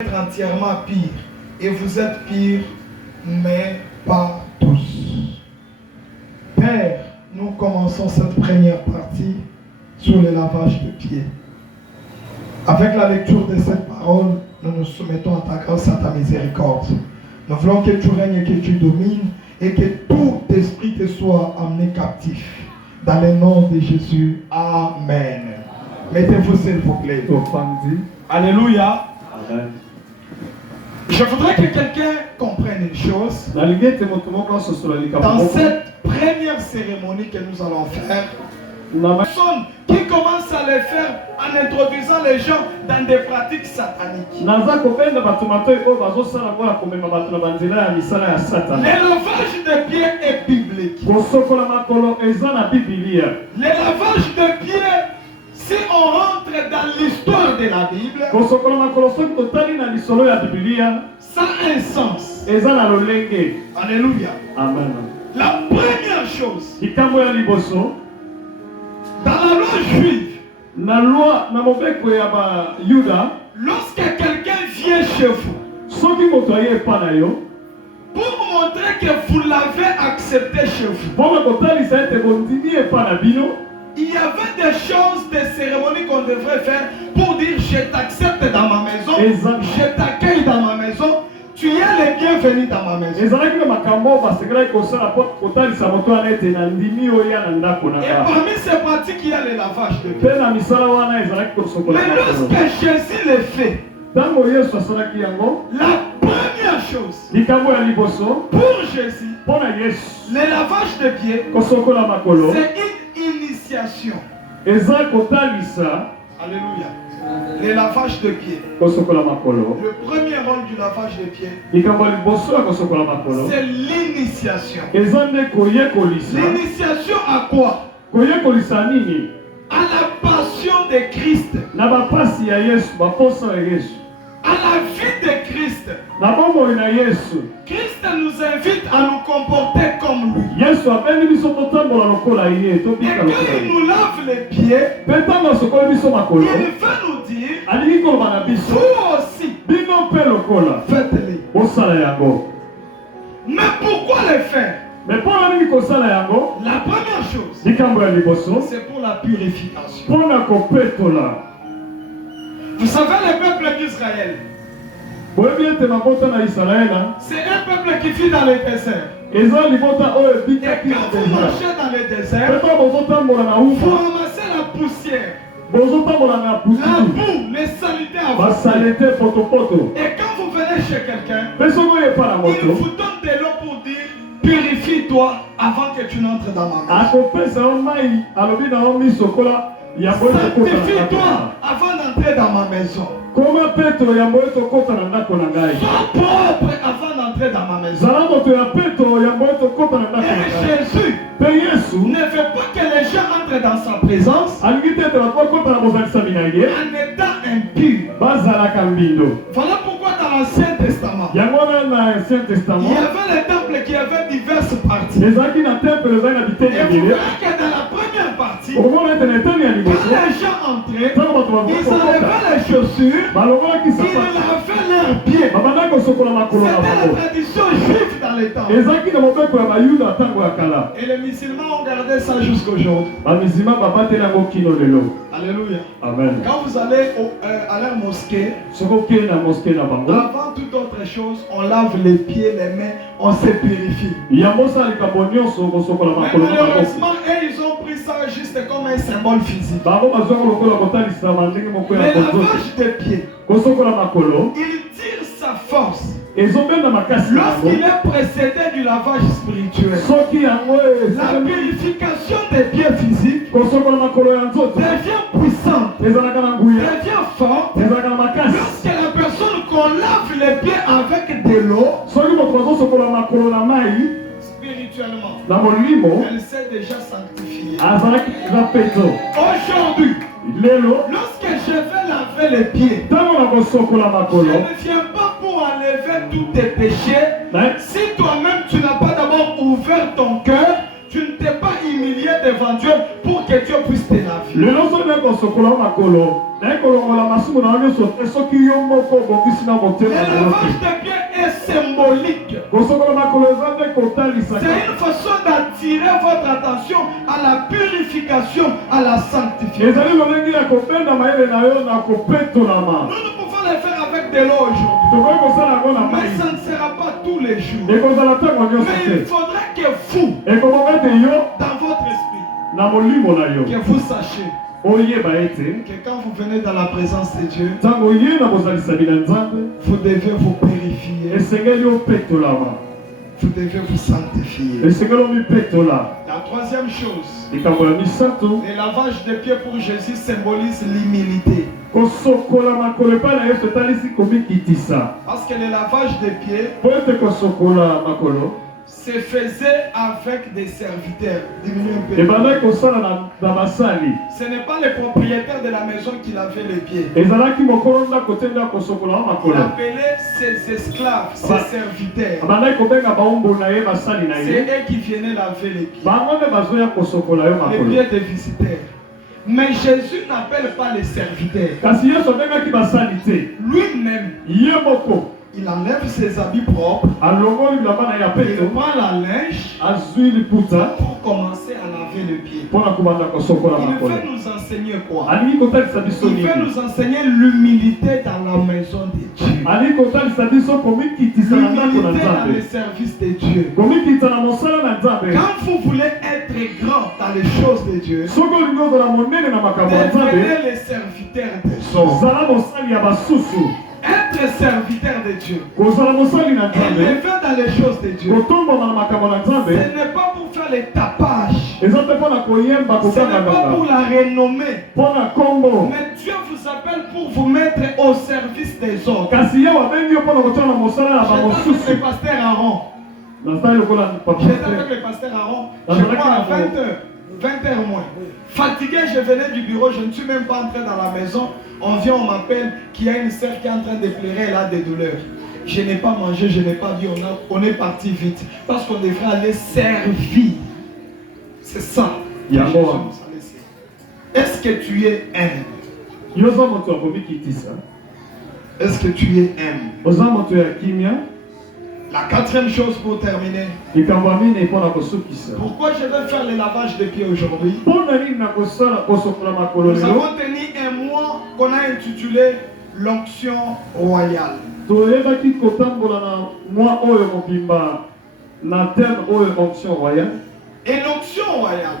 Être entièrement pire. Et vous êtes pire, mais pas tous. Père, nous commençons cette première partie sur le lavage de pieds. Avec la lecture de cette parole, nous nous soumettons à ta grâce et à ta miséricorde. Nous voulons que tu règnes et que tu domines et que tout esprit te soit amené captif. Dans le nom de Jésus. Amen. Mettez-vous s'il vous plaît. Alléluia. Amen. Je voudrais que quelqu'un comprenne une chose. Dans cette première cérémonie que nous allons faire, personne qui commence à le faire en introduisant les gens dans des pratiques sataniques. Le lavage de pieds est biblique. Le lavage de pieds, si on rentre dans l'histoire de la Bible, ça a un sens. Alléluia. Amen. La première chose, dans la loi juive, lorsque quelqu'un vient chez vous, pour montrer que vous l'avez accepté chez vous, il y avait des choses, des cérémonies qu'on devrait faire pour dire je t'accepte dans ma maison, je t'accueille dans ma maison, tu es le bienvenu dans ma maison. Et parmi ces pratiques, il y a le lavage de pieds. Mais lorsque Jésus le fait, la première chose pour Jésus, le lavage de pieds, c'est une initiation. Alléluia. Le lavage de pieds. Le premier rôle du lavage de pieds, c'est l'initiation. L'initiation à quoi? À la passion de Christ. À la vie de Christ. Christ nous invite à nous comporter comme lui. Et quand il nous lave les pieds, il veut nous dire, vous aussi, faites-les. Mais pourquoi les faire? La première chose, c'est pour la purification. Vous savez, le peuple d'Israël, c'est un peuple qui vit dans le désert. Et quand vous marchez dans le désert, vous ramassez la poussière, la boue, les saletés à vous. Et quand vous venez chez quelqu'un, il vous donne de l'eau pour dire purifie-toi avant que tu n'entres dans ma maison. Sanctifie-toi avant d'entrer dans ma maison. Sois propre avant d'entrer dans ma maison. Et Jésus ne veut pas que les gens entrent dans sa présence en étant impurs. Voilà pourquoi dans l'Ancien Testament, il y avait le temple qui avait diverses parties. Et vous verrez que dans la première partie, quand les gens entraient, ils enlevaient les chaussures, ils lavaient leurs pieds. C'était la tradition juive dans les temps. Et les musulmans ont gardé ça jusqu'aujourd'hui. Alléluia. Amen. Quand vous allez à la mosquée, avant toute autre chose, on lave les pieds, les mains, on se purifie. Mais malheureusement, ils ont pris ça juste comme un symbole physique. Mais le lavage des pieds, il tire sa force lorsqu'il est précédé du lavage spirituel. La purification des pieds physiques devient puissante, devient forte lorsque la personne qu'on lave les pieds avec de l'eau, spirituellement, elle s'est déjà sanctifiée. Aujourd'hui, lorsque je vais laver les pieds, je ne viens pas pour enlever tous tes péchés. Si toi-même tu n'as pas d'abord ouvert ton cœur, tu ne t'es pas humilié devant Dieu pour que Dieu puisse te laver. Le lélevage des pieds est symbolique. C'est une façon d'attirer votre attention à la purification, à la sanctification. Nous ne pouvons le faire avec de l'eau aujourd'hui. Mais ça ne sera pas tous les jours. Mais il faudra que vous, dans votre esprit, que vous sachiez que quand vous venez dans la présence de Dieu, vous devez vous purifier. Vous devez vous sanctifier. La troisième chose, le lavage des pieds pour Jésus symbolise l'humilité. Parce que le lavage des pieds se faisait avec des serviteurs. Ce n'est pas le propriétaire de la maison qui lavait les pieds. Il appelait ses esclaves, ses serviteurs. C'est eux qui venaient laver les pieds. Les pieds des visiteurs. Mais Jésus n'appelle pas les serviteurs. Lui-même, il enlève ses habits propres, il prend la linge pour commencer à laver le pied. Il veut nous enseigner quoi? Il veut nous enseigner l'humilité dans la maison de Dieu. L'humilité dans le service de Dieu. Quand vous voulez être grand dans les choses de Dieu, devenez les serviteurs de Dieu. Être serviteur de Dieu, élevé dans les choses de Dieu, ce n'est pas pour faire les tapages, ce n'est pas pour la renommée, mais Dieu vous appelle pour vous mettre au service des autres. J'étais avec le pasteur Aaron. Je crois à 20h moins. Fatigué, je venais du bureau, je ne suis même pas entré dans la maison. On vient, on m'appelle qu'il y a une sœur qui est en train de pleurer, elle a des douleurs. Je n'ai pas mangé, je n'ai pas bu, on est parti vite. Parce qu'on devrait aller servir. C'est ça. Est-ce que tu es humble? Est-ce que tu es humble? La quatrième chose pour terminer. Pourquoi je vais faire le lavage des pieds aujourd'hui? Nous avons tenu un mois qu'on a intitulé l'onction royale. Et l'onction royale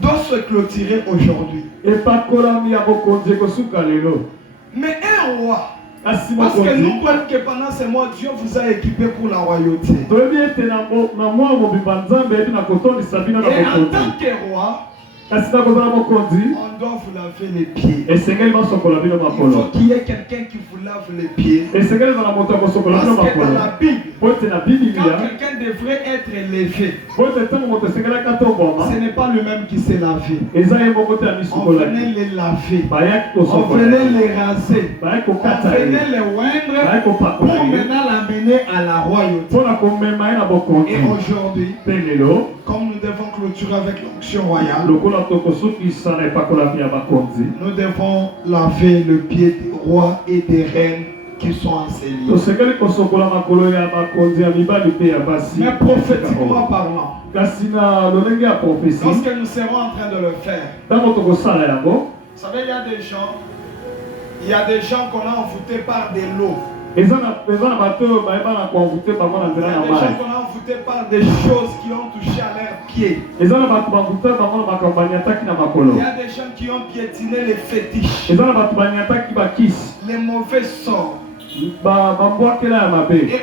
doit se clôturer aujourd'hui. Mais un roi, parce que nous croyons que pendant ces mois, Dieu vous a équipé pour la royauté. Et en tant que roi, on doit vous laver les pieds. Il faut qu'il y ait quelqu'un qui vous lave les pieds. Parce que dans la Bible, quand quelqu'un devrait être élevé, ce n'est pas lui-même qui s'est lavé. On venait les laver, on venait les raser, on venait les oindre pour maintenant l'amener à la royauté. Et aujourd'hui, comme nous devons clôturer avec l'onction royale, nous devons laver le pied des rois et des reines qui sont en ces lieux. Mais prophétiquement parlant, lorsque nous serons en train de le faire, vous savez, il y a des gens qu'on a envoûtés par des lots. Il y a des gens qu'on a envoûtés par des choses qui ont touché à leurs pieds. Il y a des gens qui ont piétiné les fétiches, les mauvais sorts. Et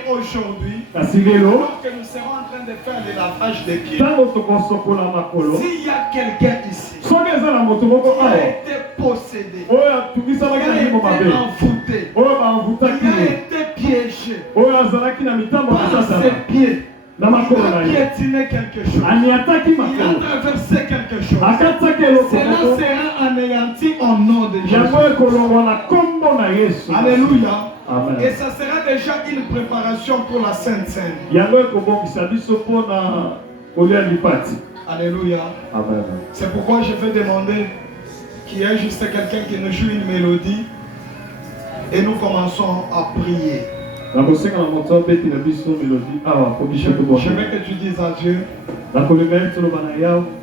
aujourd'hui, alors que nous serons en train de faire le lavage des pieds, s'il y a quelqu'un ici qui a été possédé, qui a été envoûté, qui a été piégé par ses pieds, il a piétiné quelque chose, il a traversé quelque chose, cela sera anéanti au nom de Jésus. Alléluia. Amen. Et ça sera déjà une préparation pour la Sainte Seine. Alléluia. Amen. C'est pourquoi je vais demander qui est juste quelqu'un qui nous joue une mélodie et nous commençons à prier. Je veux que tu dises à Dieu,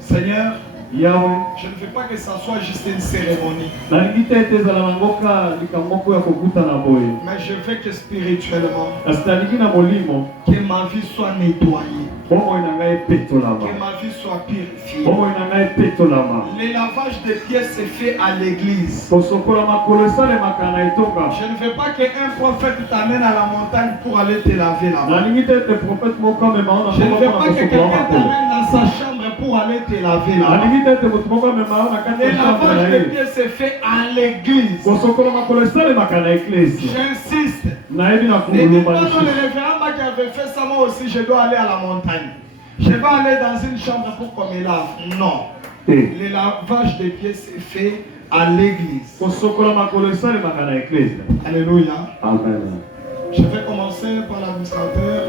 Seigneur, je ne veux pas que ça soit juste une cérémonie. Mais je veux que spirituellement, que ma vie soit nettoyée. Que ma vie soit purifiée. Le lavage des pieds se fait à l'église. Je ne veux pas qu'un prophète t'amène à la montagne pour aller te laver là-bas. Je ne veux pas que quelqu'un t'amène dans sa chambre pour aller te laver là-bas. Le lavage des pieds se fait à l'église. J'insiste. Ne dites pas non, le révérend qui avait fait ça, moi aussi je dois aller à la montagne. Je vais aller dans une chambre pour qu'on me lave. Non. Le lavage des pieds se fait à l'église. Alléluia. Amen. Je vais commencer par l'administrateur.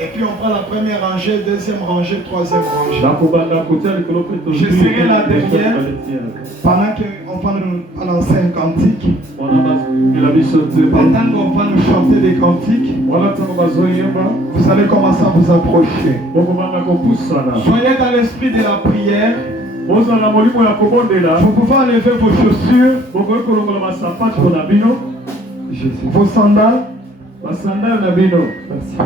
Et puis on prend la première rangée, deuxième rangée, troisième rangée. Je serai la dernière pendant qu'on va nous balancer un cantique. Pendant qu'on va nous chanter des cantiques, vous allez commencer à vous approcher. Soyez dans l'esprit de la prière. Vous pouvez enlever vos chaussures, vos sandales. Merci.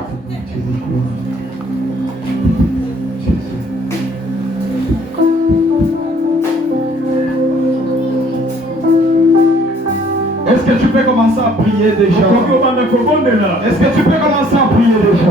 Est-ce que tu peux commencer à prier déjà? Est-ce que tu peux commencer à prier déjà?